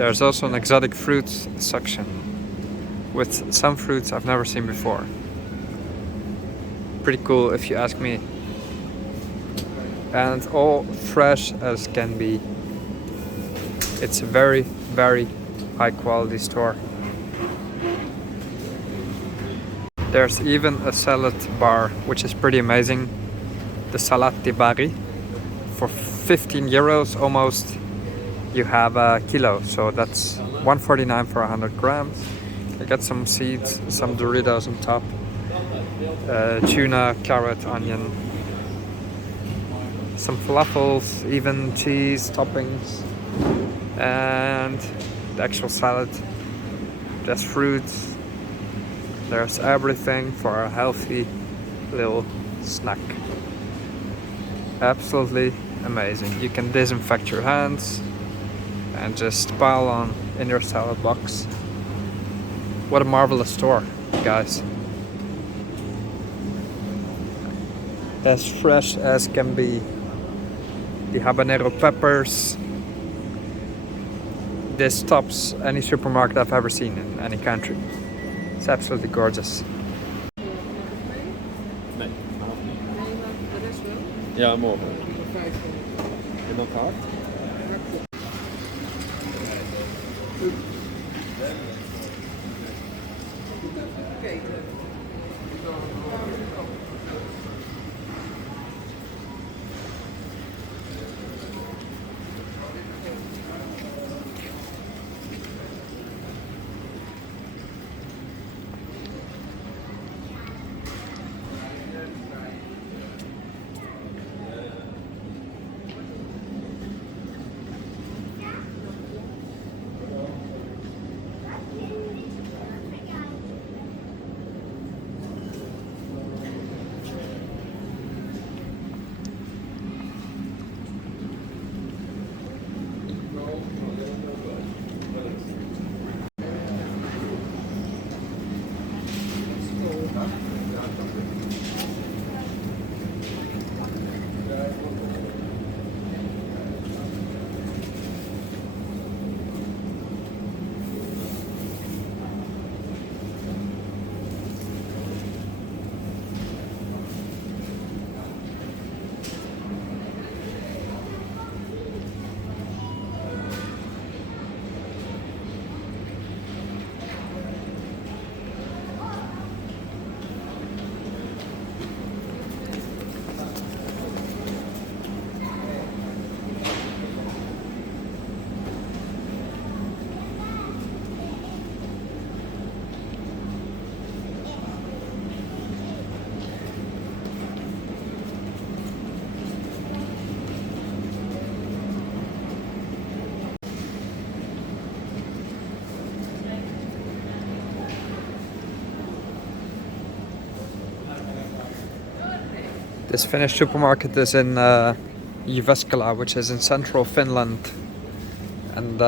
There's also an exotic fruits section with some fruits I've never seen before. Pretty cool if you ask me. And all fresh as can be. It's a very, very high quality store. There's even a salad bar, which is pretty amazing. The salad di bari. For 15 euros almost, you have a kilo. So that's 1.49 for 100 grams. I got some seeds, some Doritos on top. Tuna, carrot, onion. Some falafels, even cheese toppings. And the actual salad. There's fruits. There's everything for a healthy little snack. Absolutely amazing. You can disinfect your hands and just pile on in your salad box. What a marvelous store, guys. As fresh as can be. The habanero peppers. This tops any supermarket I've ever seen in any country. It's absolutely gorgeous. Nee, ja, morgen. En dan kaart? This Finnish supermarket is in Jyväskylä, which is in central Finland, and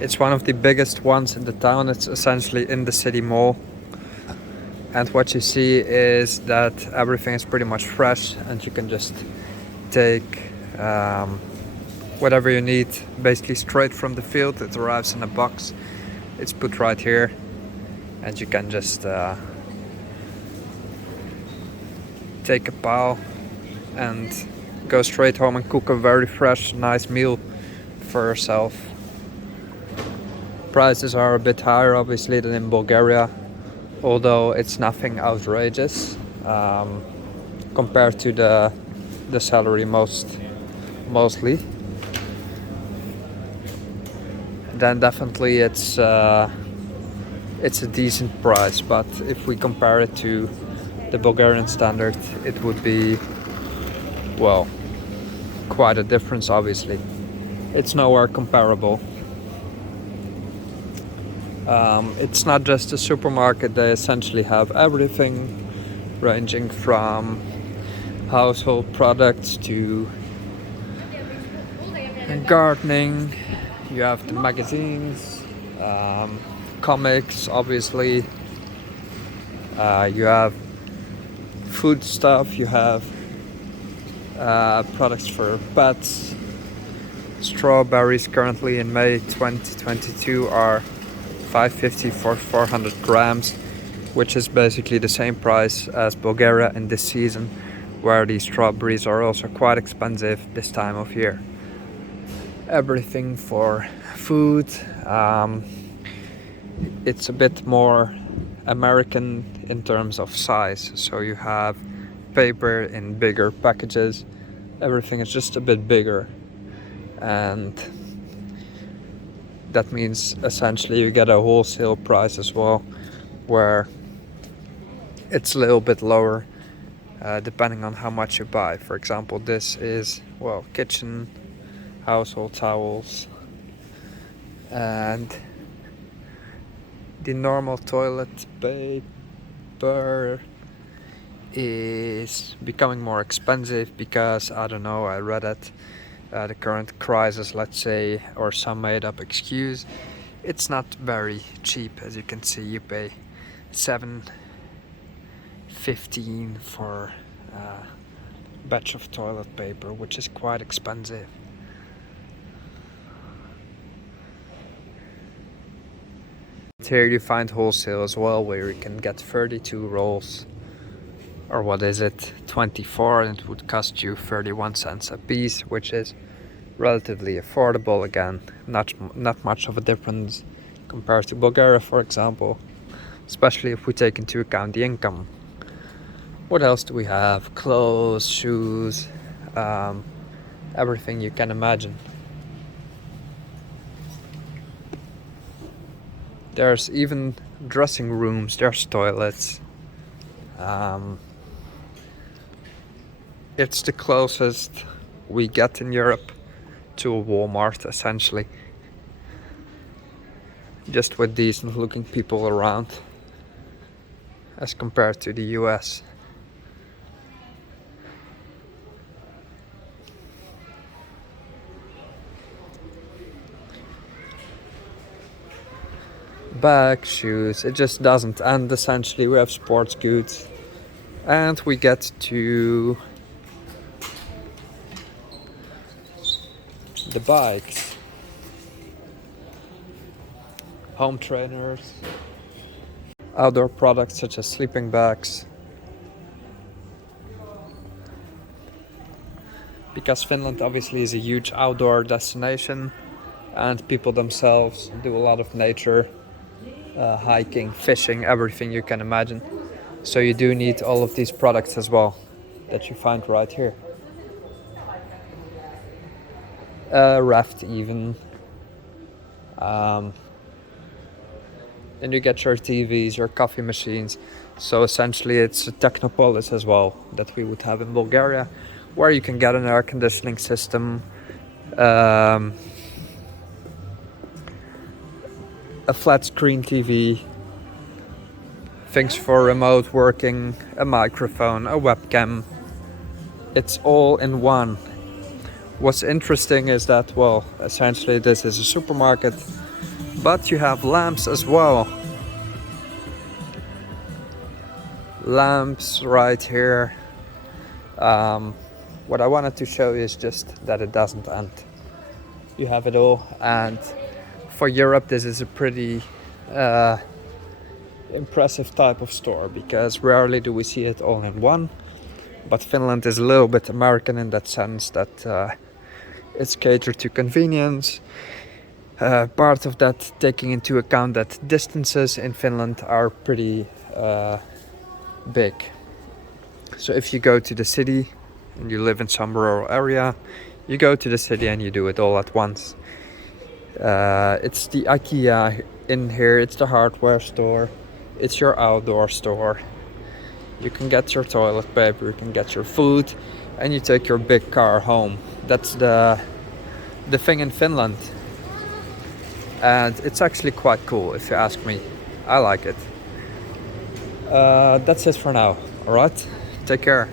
it's one of the biggest ones in the town. It's essentially in the city mall, and what you see is that everything is pretty much fresh, and you can just take whatever you need basically straight from the field. It arrives in a box, it's put right here, and you can just take a pile and go straight home and cook a very fresh, nice meal for yourself. Prices are a bit higher obviously than in Bulgaria, although it's nothing outrageous compared to the salary mostly. Then definitely it's a decent price, but if we compare it to the Bulgarian standard, it would be, well, quite a difference obviously. It's nowhere comparable. It's not just a supermarket, they essentially have everything ranging from household products to gardening. You have the magazines, comics obviously, you have food stuff, you have products for pets, Strawberries currently in May 2022 are $5.50 for 400 grams, which is basically the same price as Bulgaria in this season, where the strawberries are also quite expensive this time of year. Everything for food, it's a bit more American in terms of size, so you have paper in bigger packages. Everything is just a bit bigger, and that means essentially you get a wholesale price as well, where it's a little bit lower depending on how much you buy. For example, this is, well, kitchen household towels, and the normal toilet paper is becoming more expensive because, I don't know, I read it, the current crisis, let's say, or some made up excuse, it's not very cheap. As you can see, you pay $7.15 for a batch of toilet paper, which is quite expensive. Here you find wholesale as well, where you can get 32 rolls, or what is it, 24, and it would cost you 31 cents a piece, which is relatively affordable. Again, not much of a difference compared to Bulgaria, for example, especially if we take into account the income. What else do we have? Clothes, shoes, everything you can imagine. There's even dressing rooms, there's toilets. It's the closest we get in Europe to a Walmart, essentially. Just with decent looking people around, as compared to the US. Bags, shoes, it just doesn't end. Essentially, we have sports goods, and we get to the bikes, home trainers, outdoor products such as sleeping bags, because Finland obviously is a huge outdoor destination, and people themselves do a lot of nature, hiking, fishing, everything you can imagine. So you do need all of these products as well that you find right here. Raft even. Then you get your TVs, your coffee machines. So essentially it's a technopolis as well that we would have in Bulgaria, where you can get an air conditioning system, a flat screen TV, things for remote working, a microphone, a webcam. It's all in one. What's interesting is that, well, essentially this is a supermarket, but you have lamps as well. Lamps right here. What I wanted to show you is just that it doesn't end. You have it all, and for Europe this is a pretty impressive type of store, because rarely do we see it all in one. But Finland is a little bit American in that sense, that it's catered to convenience. Part of that taking into account that distances in Finland are pretty big. So if you go to the city and you live in some rural area, you go to the city and you do it all at once. It's the IKEA in here, it's the hardware store, it's your outdoor store. You can get your toilet paper, you can get your food, and you take your big car home. That's the thing in Finland. And it's actually quite cool, if you ask me. I like it. That's it for now, alright? Take care.